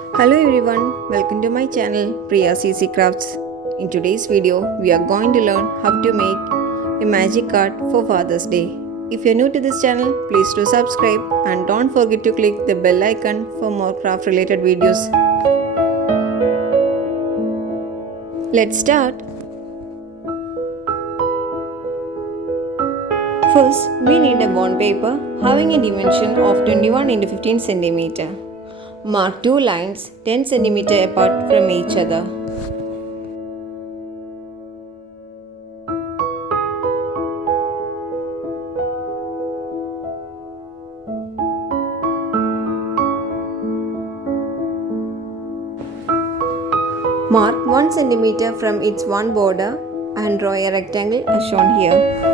Hello everyone, welcome to my channel Priya CC Crafts. In today's video, we are going to learn how to make a magic card for Father's Day. If you're new to this channel, please do subscribe and don't forget to click the bell icon for more craft related videos. Let's start. First, we need a bond paper having a dimension of 21 into 15 cm. Mark two lines 10 cm apart from each other. Mark 1 cm from its one border and draw a rectangle as shown here.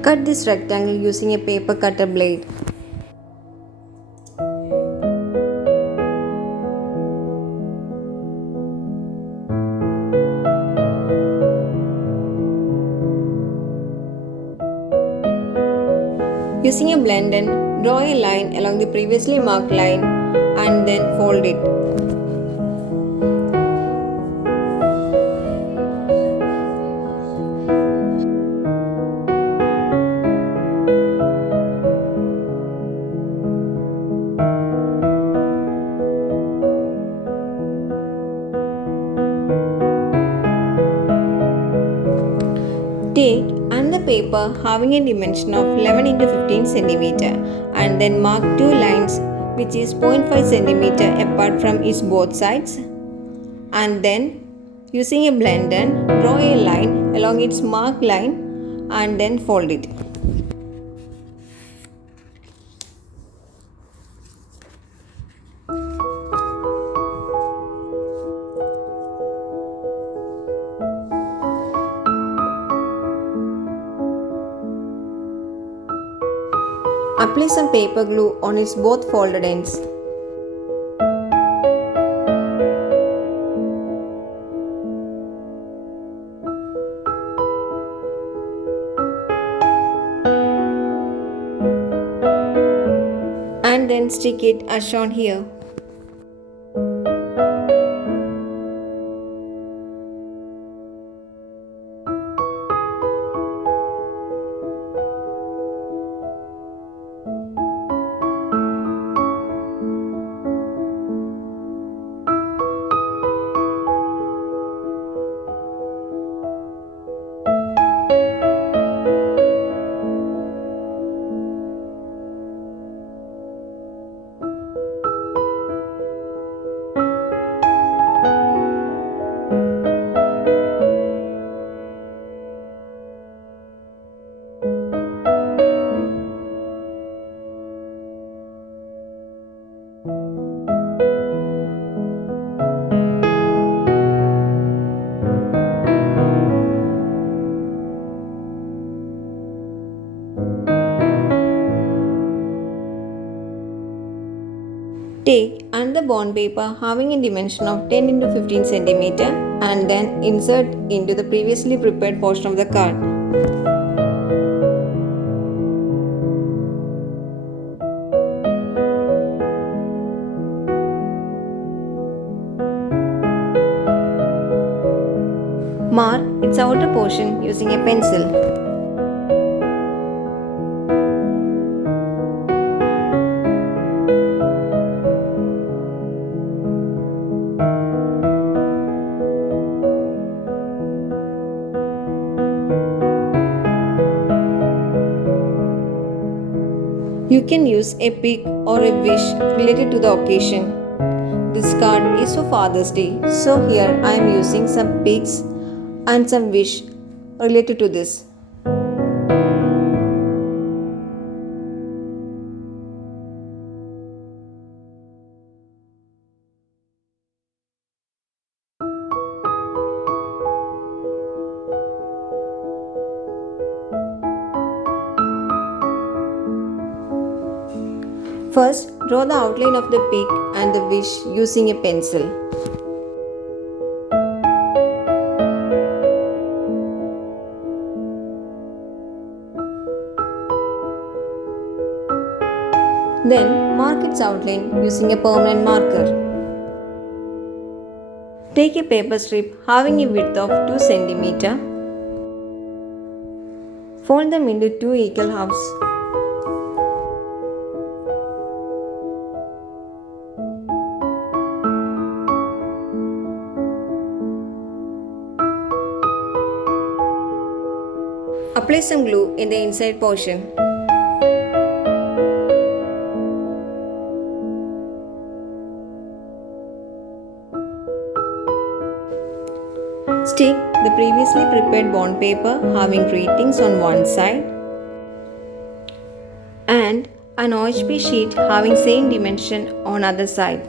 Cut this rectangle using a paper cutter blade. Using a blender, draw a line along the previously marked line and then fold it. Take another paper having a dimension of 11 into 15 cm and then mark two lines which is 0.5 cm apart from its both sides, and then using a blender draw a line along its marked line and then fold it. Apply some paper glue on its both folded ends. And then stick it as shown here. Take another bond paper having a dimension of 10 into 15 cm and then insert into the previously prepared portion of the card. Mark its outer portion using a pencil. You can use a pic or a wish related to the occasion. This card is for Father's Day, so here I am using some pics and some wish related to this. First, draw the outline of the pig and the wish using a pencil. Then, mark its outline using a permanent marker. Take a paper strip having a width of 2 cm. Fold them into 2 equal halves. Apply some glue in the inside portion. Stick the previously prepared bond paper having greetings on one side and an OHP sheet having same dimension on other side.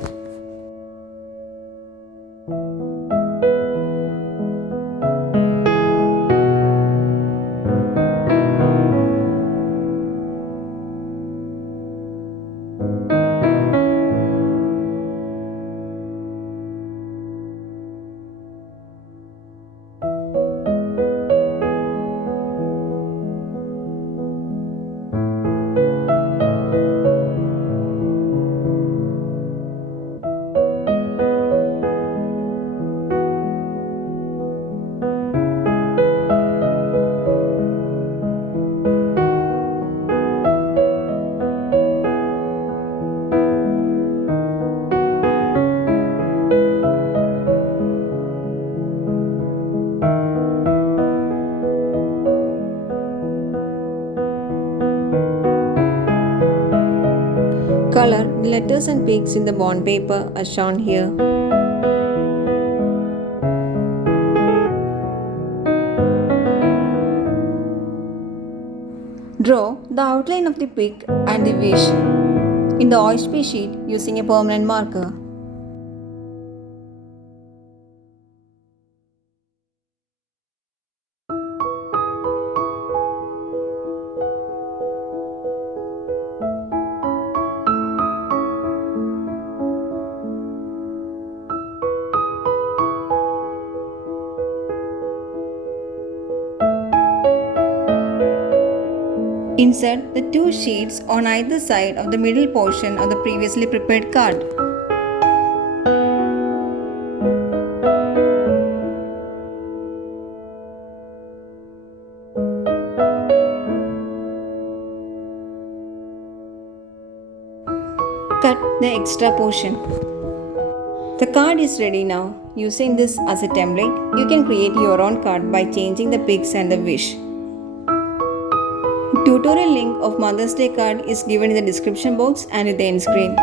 Color the letters and pigs in the bond paper as shown here. Draw the outline of the pig and the wish in the OHP sheet using a permanent marker. Insert the 2 sheets on either side of the middle portion of the previously prepared card. Cut the extra portion. The card is ready now. Using this as a template, you can create your own card by changing the pigs and the wish. Tutorial link of Mother's Day card is given in the description box and in the end screen.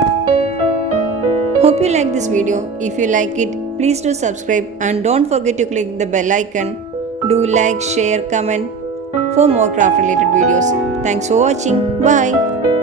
Hope you like this video. If you like it, please do subscribe and don't forget to click the bell icon. Do like, share, comment for more craft related videos. Thanks for watching. Bye.